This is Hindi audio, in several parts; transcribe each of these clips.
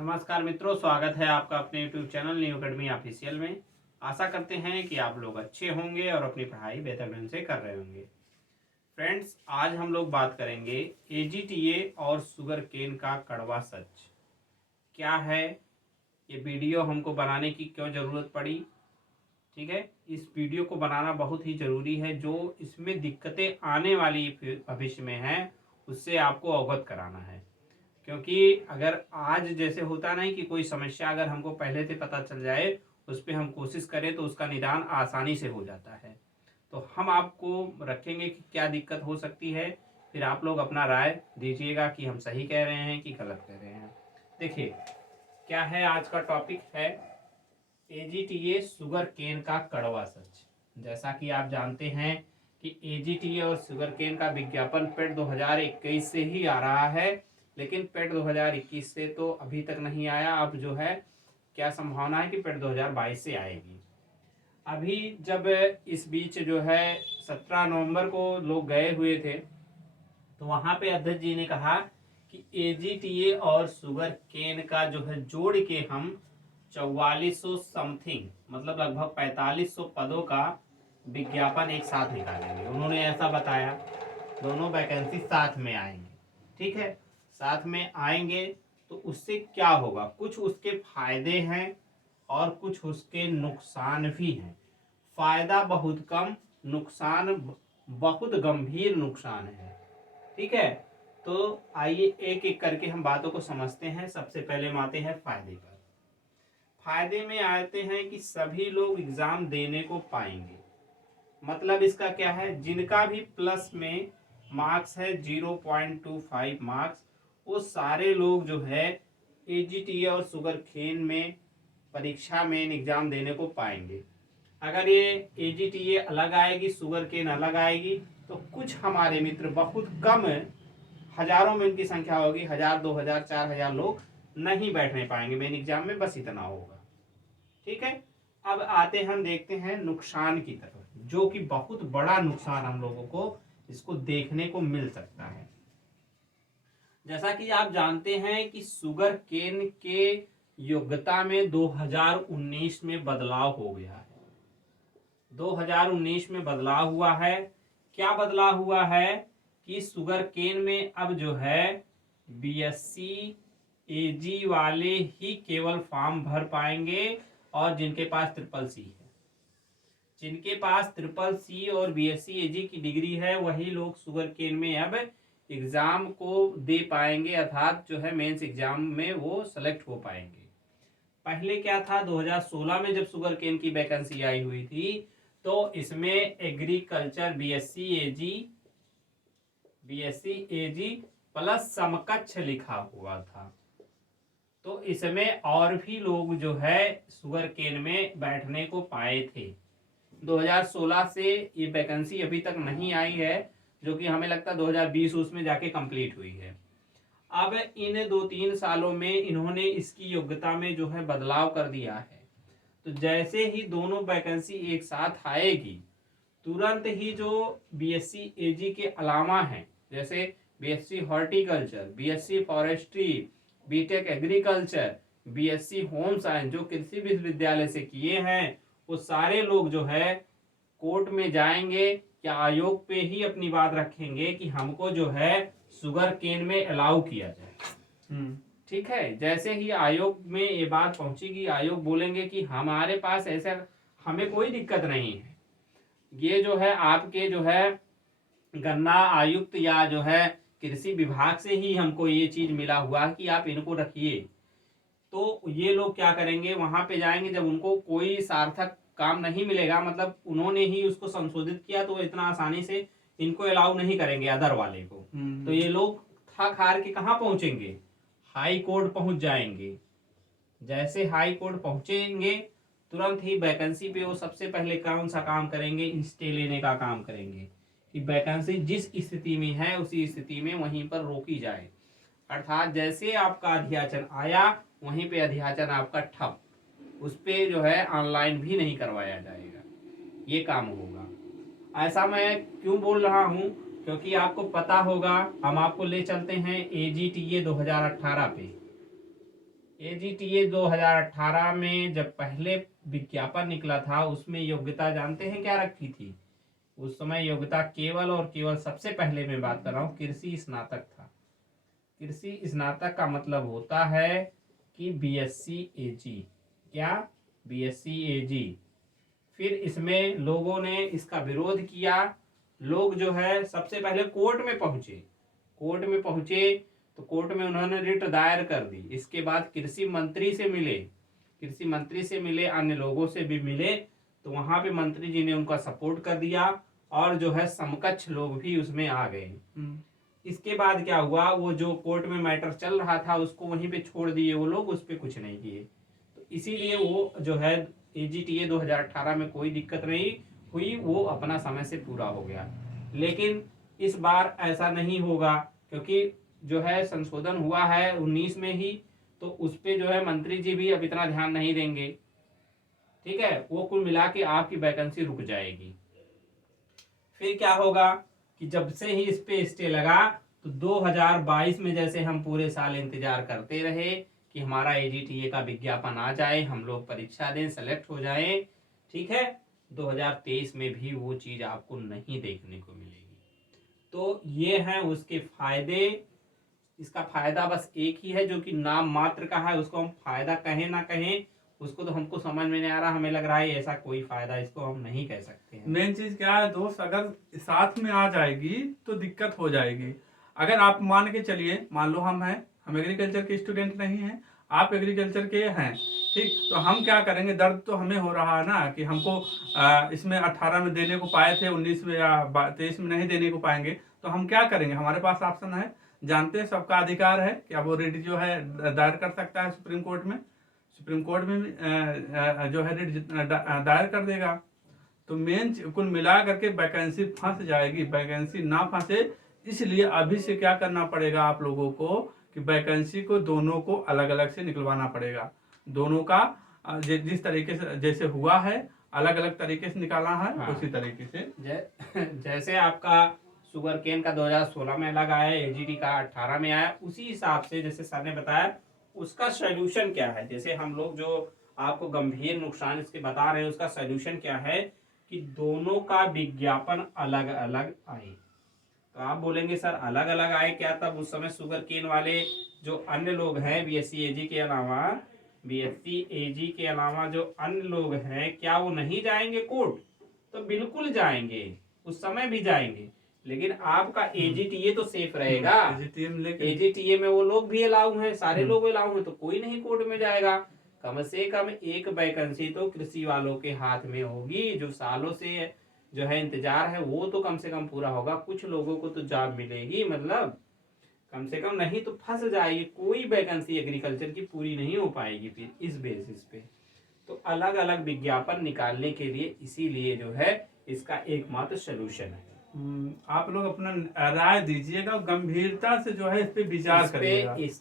नमस्कार मित्रों, स्वागत है आपका अपने YouTube channel new academy official में। आशा करते हैं कि आप लोग अच्छे होंगे और अपनी पढ़ाई बेहतर ढंग से कर रहे होंगे। फ्रेंड्स, आज हम लोग बात करेंगे AGTA और शुगर केन का कड़वा सच क्या है। ये वीडियो हमको बनाने की क्यों ज़रूरत पड़ी, ठीक है। इस वीडियो को बनाना बहुत ही ज़रूरी है। जो इसमें दिक्कतें आने वाली भविष्य में हैं उससे आपको अवगत कराना है, क्योंकि अगर आज जैसे होता नहीं कि कोई समस्या अगर हमको पहले से पता चल जाए, उस पर हम कोशिश करें तो उसका निदान आसानी से हो जाता है। तो हम आपको रखेंगे कि क्या दिक्कत हो सकती है, फिर आप लोग अपना राय दीजिएगा कि हम सही कह रहे हैं कि गलत कह रहे हैं। देखिए क्या है, आज का टॉपिक है AGTA शुगर केन का कड़वा सच। जैसा कि आप जानते हैं कि AGTA और शुगर केन का विज्ञापन पेट 2021 से ही आ रहा है, लेकिन पेट 2021 से तो अभी तक नहीं आया। अब जो है क्या संभावना है कि पेट 2022 से आएगी। अभी जब इस बीच जो है 17 नवंबर को लोग गए हुए थे, तो वहाँ पे अध्यक्ष जी ने कहा कि AGTA और शुगर केन का जो है जोड़ के हम 4400 समथिंग, मतलब लगभग 4500 पदों का विज्ञापन एक साथ निकालेंगे। उन्होंने ऐसा बताया। दोनों वैकेंसी साथ में आएंगे, ठीक है। साथ में आएंगे तो उससे क्या होगा, कुछ उसके फायदे हैं और कुछ उसके नुकसान भी हैं। फायदा बहुत कम, नुकसान बहुत गंभीर नुकसान है, ठीक है। तो आइए एक एक करके हम बातों को समझते हैं। सबसे पहले हम आते हैं फायदे पर। फायदे में आते हैं कि सभी लोग एग्जाम देने को पाएंगे। मतलब इसका क्या है, जिनका भी प्लस में मार्क्स है 0.25 मार्क्स, वो सारे लोग जो है AGTA और शुगर केन में परीक्षा में एग्जाम देने को पाएंगे। अगर ये AGTA अलग आएगी, शुगर केन अलग आएगी, तो कुछ हमारे मित्र, बहुत कम, हजारों में उनकी संख्या होगी, 1000, 2000, 4000 लोग नहीं बैठने पाएंगे मेन एग्जाम में, बस इतना होगा, ठीक है। अब आते हैं, हम देखते हैं नुकसान की तरफ, जो कि बहुत बड़ा नुकसान हम लोगों को इसको देखने को मिल सकता है। जैसा कि आप जानते हैं कि शुगर केन के योग्यता में 2019 में बदलाव हो गया है। 2019 में बदलाव हुआ है। क्या बदलाव हुआ है कि शुगर केन में अब जो है BSc AG वाले ही केवल फॉर्म भर पाएंगे, और जिनके पास CCC है, जिनके पास CCC और BSc AG की डिग्री है, वही लोग शुगर केन में अब एग्जाम को दे पाएंगे, अर्थात जो है मेंस एग्जाम में वो सेलेक्ट हो पाएंगे। पहले क्या था, 2016 में जब शुगर केन की वैकेंसी आई हुई थी, तो इसमें एग्रीकल्चर BSc AG प्लस समकक्ष लिखा हुआ था। तो इसमें और भी लोग जो है शुगर केन में बैठने को पाए थे। 2016 से ये वैकेंसी अभी तक नहीं आई है, जो कि हमें लगता है 2020 उसमें जाके कंप्लीट हुई है। अब इन 2-3 सालों में इन्होंने इसकी योग्यता में जो है बदलाव कर दिया है। तो जैसे ही दोनों वैकेंसी एक साथ आएगी, तुरंत ही जो BSc AG के अलावा हैं, जैसे BSc horticulture, BSc forestry, BTech agriculture, BSc home science, जो कृषि विश्वविद्यालय से किए हैं, वो सारे लोग जो है कोर्ट में जाएंगे या आयोग पे ही अपनी बात रखेंगे कि हमको जो है शुगर केन में अलाउ किया जाए। ठीक है। जैसे ही आयोग में ये बात पहुंचेगी, आयोग बोलेंगे कि हमारे पास ऐसा, हमें कोई दिक्कत नहीं है, ये जो है आपके जो है गन्ना आयुक्त या जो है कृषि विभाग से ही हमको ये चीज मिला हुआ कि आप इनको रखिए। तो ये लोग क्या करेंगे, वहां पे जाएंगे, जब उनको कोई सार्थक काम नहीं मिलेगा, मतलब उन्होंने ही उसको संशोधित किया, तो इतना आसानी से इनको अलाउ नहीं करेंगे अदर वाले को। तो ये लोग थक हार के कहाँ पहुंचेंगे, हाई कोर्ट पहुंच जाएंगे। जैसे हाई कोर्ट पहुंचेंगे, तुरंत ही वैकेंसी पे वो सबसे पहले कौन सा काम करेंगे, स्टे लेने का काम करेंगे कि वैकेंसी जिस स्थिति में है उसी स्थिति में वहीं पर रोकी जाए। अर्थात जैसे आपका अध्याचन आया, वहीं पे अध्याचन आपका ठप, उस पे जो है ऑनलाइन भी नहीं करवाया जाएगा, ये काम होगा। ऐसा मैं क्यों बोल रहा हूँ, क्योंकि आपको पता होगा, हम आपको ले चलते हैं AGTA 2018 पे। AGTA 2018 में जब पहले विज्ञापन निकला था उसमें योग्यता जानते हैं क्या रखी थी? उस समय योग्यता केवल और केवल, सबसे पहले मैं बात कर रहा हूँ, कृषि स्नातक था। कृषि स्नातक का मतलब होता है कि BSc AG। क्या? BSc AG। फिर इसमें लोगों ने इसका विरोध किया। लोग जो है सबसे पहले कोर्ट में पहुंचे। कोर्ट में पहुंचे तो कोर्ट में उन्होंने रिट दायर कर दी। इसके बाद कृषि मंत्री से मिले, कृषि मंत्री से मिले, अन्य लोगों से भी मिले, तो वहां पे मंत्री जी ने उनका सपोर्ट कर दिया और जो है समकक्ष लोग भी उसमें आ गए। इसके बाद क्या हुआ, वो जो कोर्ट में मैटर चल रहा था उसको वहीं पे छोड़ दिए वो लोग, उस पर कुछ नहीं किए। तो इसीलिए वो जो है AGTA 2018 में कोई दिक्कत नहीं हुई, वो अपना समय से पूरा हो गया। लेकिन इस बार ऐसा नहीं होगा क्योंकि जो है संशोधन हुआ है 19 में ही, तो उस पर जो है मंत्री जी भी अब इतना ध्यान नहीं देंगे। ठीक है, वो कुल मिला के आपकी वैकेंसी रुक जाएगी। फिर क्या होगा कि जब से ही इस पे स्टे लगा तो 2022 में जैसे हम पूरे साल इंतजार करते रहे कि हमारा AGTA का विज्ञापन आ जाए, हम लोग परीक्षा दें, सेलेक्ट हो जाएं, ठीक है, 2023 में भी वो चीज आपको नहीं देखने को मिलेगी। तो ये हैं उसके फायदे। इसका फायदा बस एक ही है जो कि नाम मात्र का है, उसको हम फायदा कहें ना कहें उसको तो हमको समझ में नहीं आ रहा। हमें लग रहा है ऐसा कोई फायदा इसको हम नहीं कह सकते हैं। मेन चीज क्या है दोस्त, अगर साथ में आ जाएगी तो दिक्कत हो जाएगी। अगर आप मान के चलिए, मान लो हम एग्रीकल्चर के स्टूडेंट नहीं हैं, आप एग्रीकल्चर के हैं, ठीक, तो हम क्या करेंगे, दर्द तो हमें हो रहा है ना कि हमको इसमें 18 में देने को पाए थे, 19 में या 23 में नहीं देने को पाएंगे, तो हम क्या करेंगे? हमारे पास ऑप्शन है, जानते हैं सबका अधिकार है कि अब वो रिट जो है दायर कर सकता है सुप्रीम कोर्ट में। सुप्रीम कोर्ट में भी जो है रिट दायर कर देगा। तो मेन कुल मिला करके वैकेंसी फंस जाएगी। वैकेंसी ना फंसे इसलिए अभी से क्या करना पड़ेगा आप लोगों को कि वैकेंसी को दोनों को अलग अलग से निकलवाना पड़ेगा। दोनों का जिस तरीके से जैसे हुआ है अलग अलग तरीके से निकालना है। हाँ। उसी तरीके से जैसे आपका शुगर केन का 2016 में अलग आया, AGT का 18 में आया, उसी हिसाब से जैसे सर ने बताया उसका सोल्यूशन क्या है। जैसे हम लोग जो आपको गंभीर नुकसान इसके बता रहे हैं उसका सोल्यूशन क्या है कि दोनों का विज्ञापन अलग अलग आए। तो आप बोलेंगे सर अलग अलग आए क्या? तब उस समय शुगर केन वाले जो अन्य लोग हैं BSc AG के अलावा, BSc AG के अलावा जो अन्य लोग हैं क्या वो नहीं जाएंगे कोर्ट? तो बिल्कुल जाएंगे, उस समय भी जाएंगे। लेकिन आपका AGTA तो सेफ रहेगा। AGTA में वो लोग भी अलाउ हैं, सारे लोग अलाउ हैं, तो कोई नहीं कोर्ट में जाएगा। कम से कम एक वैकेंसी तो कृषि वालों के हाथ में होगी, जो सालों से जो है इंतजार है वो तो कम से कम पूरा होगा। कुछ लोगों को तो जॉब मिलेगी, मतलब कम से कम, नहीं तो फंस जाएगी। कोई वैकेंसी एग्रीकल्चर की पूरी नहीं हो पाएगी फिर इस बेसिस पे। तो अलग अलग विज्ञापन निकालने के लिए इसीलिए जो है इसका एकमात्र सोल्यूशन है। आप लोग अपना राय दीजिएगा, गंभीरता से जो है इस पे विचार करिएगा। इस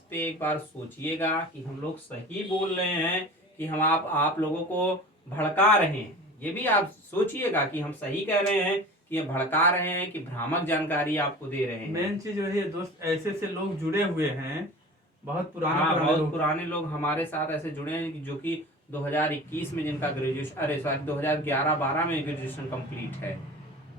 पे एक बार सोचिएगा कि हम लोग सही बोल रहे हैं कि हम आप लोगों को भड़का रहे हैं। ये भी आप सोचिएगा कि हम सही कह रहे हैं कि ये भड़का रहे हैं कि भ्रामक जानकारी आपको दे रहे हैं। मेन चीज वही है दोस्त, ऐसे से लोग जुड़े हुए हैं, बहुत पुराने लोग हमारे साथ ऐसे जुड़े हैं जो कि 2021 में जिनका ग्रेजुएशन, अरे सॉरी 2011-12 में ग्रेजुएशन कंप्लीट है।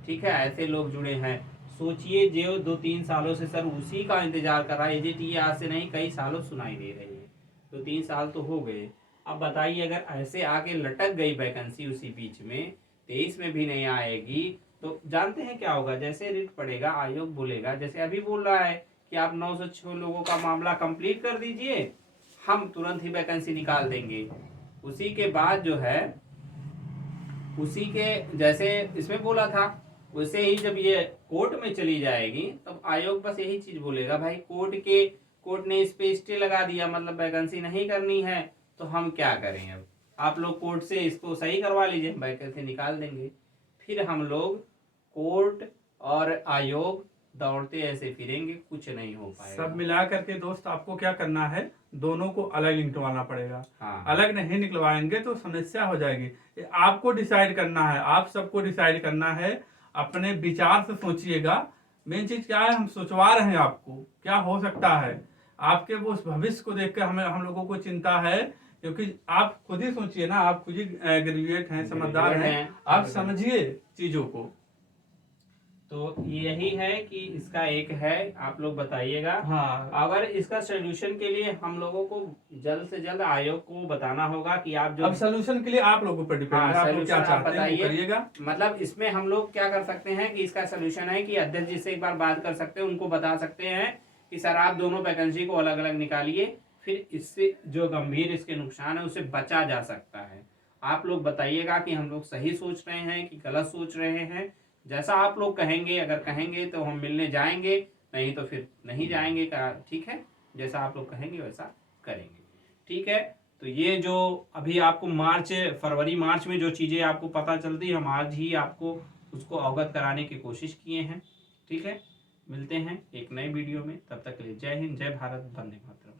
ठीक है, ऐसे लोग जुड़े हैं। सोचिए जो 2-3 सालों से सर उसी का इंतजार कर रहा है। AGTA आज से नहीं कई सालों सुनाई दे रही है, 2-3 साल तो हो गए। अब बताइए अगर ऐसे आके लटक गई वैकेंसी उसी बीच में, 23 में भी नहीं आएगी, तो जानते हैं क्या होगा? जैसे रिट पड़ेगा, आयोग बोलेगा, जैसे अभी बोल रहा है कि आप 906 लोगों का मामला कंप्लीट कर दीजिए, हम तुरंत ही वैकेंसी निकाल देंगे। उसी के बाद जो है, उसी के जैसे इसमें बोला था वैसे ही जब ये कोर्ट में चली जाएगी तब आयोग बस यही चीज बोलेगा, भाई कोर्ट ने इस पे स्टे लगा दिया, मतलब वैकेंसी नहीं करनी है, तो हम क्या करें? अब आप लोग कोर्ट से इसको सही करवा लीजिए, वैकेंसी निकाल देंगे। फिर हम लोग कोर्ट और आयोग दौड़ते ऐसे फिरेंगे, कुछ नहीं हो पाएगा। सब मिला करके दोस्त आपको क्या करना है, दोनों को अलग निकलवाना पड़ेगा। हाँ। अलग नहीं निकलवाएंगे तो समस्या हो जाएगी। आपको डिसाइड करना है, आप सबको डिसाइड करना है, अपने विचार से सोचिएगा। मेन चीज क्या है, हम सोचवा रहे हैं आपको क्या हो सकता है। आपके वो उस भविष्य को देख कर हम लोगों को चिंता है, क्योंकि आप खुद ही सोचिए ना, आप खुद ही ग्रेजुएट हैं, समझदार हैं, आप समझिए चीजों को। तो यही है कि इसका एक है, आप लोग बताइएगा। हाँ, अगर इसका सोल्यूशन के लिए हम लोगों को जल्द से जल्द आयोग को बताना होगा कि आप जो अब सोल्यूशन के लिए आप लोगों पर डिपेंड है, आप लोग क्या चाहते हैं वो करिएगा। मतलब इसमें हम लोग क्या कर सकते हैं कि इसका सोल्यूशन है कि अध्यक्ष जी से एक बार बात कर सकते हैं, उनको बता सकते हैं कि सर आप दोनों वैकेंसी को अलग अलग निकालिए, फिर इससे जो गंभीर इसके नुकसान है उसे बचा जा सकता है। आप लोग बताइएगा कि हम लोग सही सोच रहे हैं कि गलत सोच रहे हैं। जैसा आप लोग कहेंगे, अगर कहेंगे तो हम मिलने जाएंगे, नहीं तो फिर नहीं जाएंगे का, ठीक है। जैसा आप लोग कहेंगे वैसा करेंगे, ठीक है। तो ये जो अभी आपको फरवरी मार्च में जो चीज़ें आपको पता चलती, हम आज ही आपको उसको अवगत कराने की कोशिश किए हैं, ठीक है। मिलते हैं एक नए वीडियो में, तब तक के लिए जय हिंद, जय भारत, वंदे मातरम।